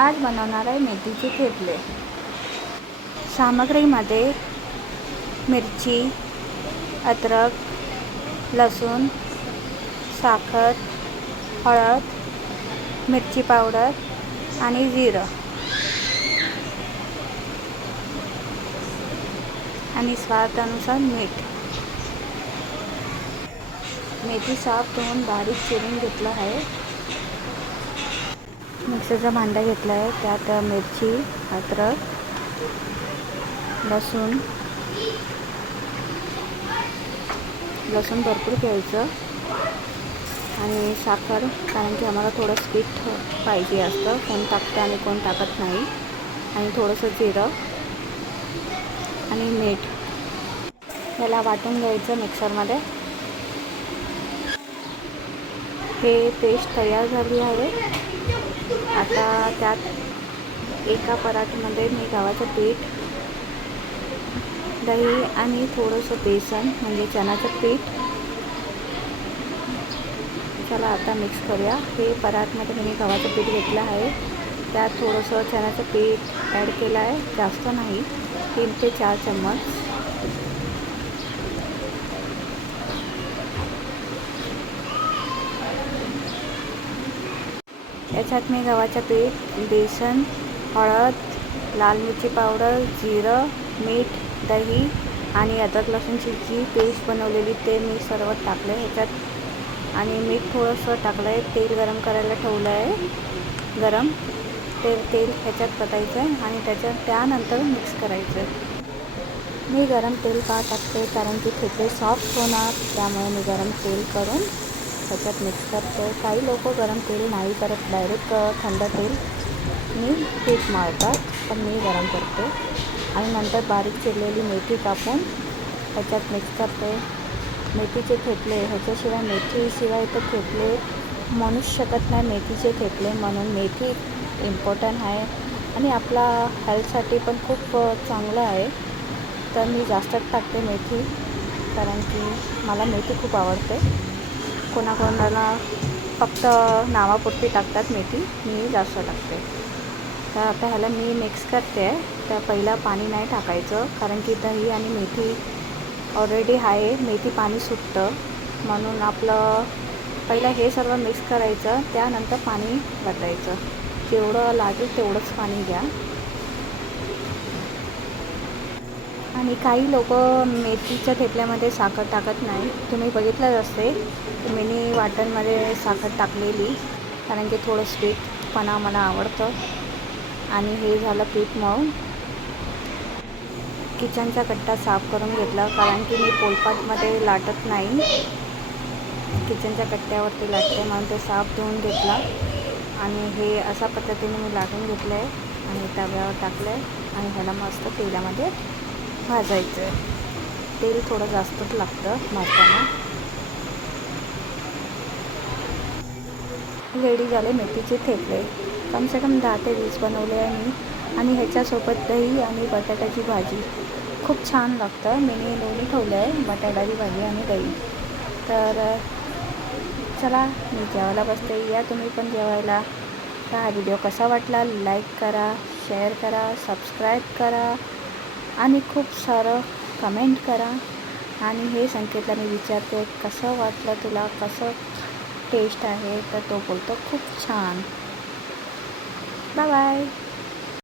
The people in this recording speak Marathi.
आज बनवणार आहे मेथीचे थेपले. सामग्रीमध्ये मिरची अद्रक लसूण साखर हळद मिरची पावडर आणि जिरं आणि स्वादानुसार मीठ. मेथी साफ धुवून बारीक चिरून घेतलं आहे. मिक्सरचा भांडा घेतला आहे त्यात मिरची अद्रक लसूण लसूण भरपूर घ्यायचं आणि साखर कारण की आम्हाला थोडं स्वीट पाहिजे असतं कोण टाकतं आणि कोण टाकत नाही. आणि थोडंसं जिरं आणि मीठ. याला वाटून घ्यायचं मिक्सरमध्ये. हे पेस्ट तयार झाली आहे. आता त्यात एका पराठीमध्ये मी गव्हाचं पीठ दही आणि थोडंसं बेसन म्हणजे चण्याचं पीठ. चला आता मिक्स करूया. हे पराठमध्ये मी गव्हाचं पीठ घेतलं आहे. त्यात थोडंसं चण्याचं पीठ ॲड केलं आहे. जास्त नाही. तीन ते चार चम्मच. याच्यात मी गव्हाचं पीठ बेसन हळद लाल मिरची पावडर जिरं मीठ दही आणि अदरक लसूणची जी पेस्ट बनवलेली ते मी सर्व टाकलं आहे ह्याच्यात. आणि मीठ थोडंसं टाकलं आहे तेल गरम करायला ठेवलं आहे गरम. ते तेल ह्याच्यात पतायचं आहे आणि त्याच्यात त्यानंतर मिक्स करायचं आहे मी गरम तेल का टाकते कारण की खेकडे सॉफ्ट होणार त्यामुळे मी गरम तेल करून त्याच्यात मिक्स करते. काही लोक गरम तेल नाही करत. डायरेक्ट थंड तेल मी पीठ मारतात. पण मी गरम करते. आणि नंतर बारीक चिरलेली मेथी कापून ह्याच्यात मिक्स करते. मेथीचे थेपले ह्याच्याशिवाय मेथीशिवाय तर थेपले म्हणूच शकत नाही. मेथीचे थेपले म्हणून मेथी इम्पॉर्टंट आहे. आणि आपला हेल्थसाठी पण खूप चांगलं आहे. तर मी जास्तच टाकते मेथी. कारण की मला मेथी खूप आवडते. कोणाकोणाला फक्त नावापुरती टाकतात मेथी मी जास्त टाकते. तर आता ह्याला मी मिक्स करते. तर पहिला पाणी नाही टाकायचं कारण की दही आणि मेथी ऑलरेडी आहे मेथी पाणी सुटतं. म्हणून आपलं पहिलं हे सर्व मिक्स करायचं त्यानंतर पाणी वतायचं जेवढं लागेल तेवढंच पाणी घ्या. आणि काही लोक मेथीच्या ठेपल्यामध्ये साखर टाकत नाही. तुम्ही बघितलंच असते मिनी वाटणमध्ये साखर टाकलेली कारण की थोडं स्वीटपणा मला आवडतं. आणि हे झालं पीठ मळून. किचनचा कट्टा साफ करून घेतला कारण की मी पोलपाटमध्ये लाटत नाही. किचनच्या कट्ट्यावरती लाटते म्हणून ते साफ धुवून घेतला. आणि हे अशा पद्धतीने मी लाटून घेतलं आहे आणि तव्यावर टाकलं आहे आणि ह्याला मस्त तेलामध्ये भाजायचं आहे तेल थोडं जास्तच लागतं भाजताना रेडी झाले मेथीचे थेपले. कम से कम दहा ते वीस बनवले आहे मी. आणि ह्याच्यासोबत दही आणि बटाट्याची भाजी. खूप छान लागतं. मी दोन्ही ठेवलं आहे बटाट्याची भाजी आणि दही. तर चला मी जेवायला बसते. या तुम्ही पण जेवायला. हा व्हिडिओ कसा वाटला? लाईक करा शेअर करा सबस्क्राईब करा. आणि खूप सारं कमेंट करा. आणि हे संकेतला मी विचारते कसं वाटलं तुला? कसं टेस्ट आहे? तर तो बोलतो खूप छान. Bye bye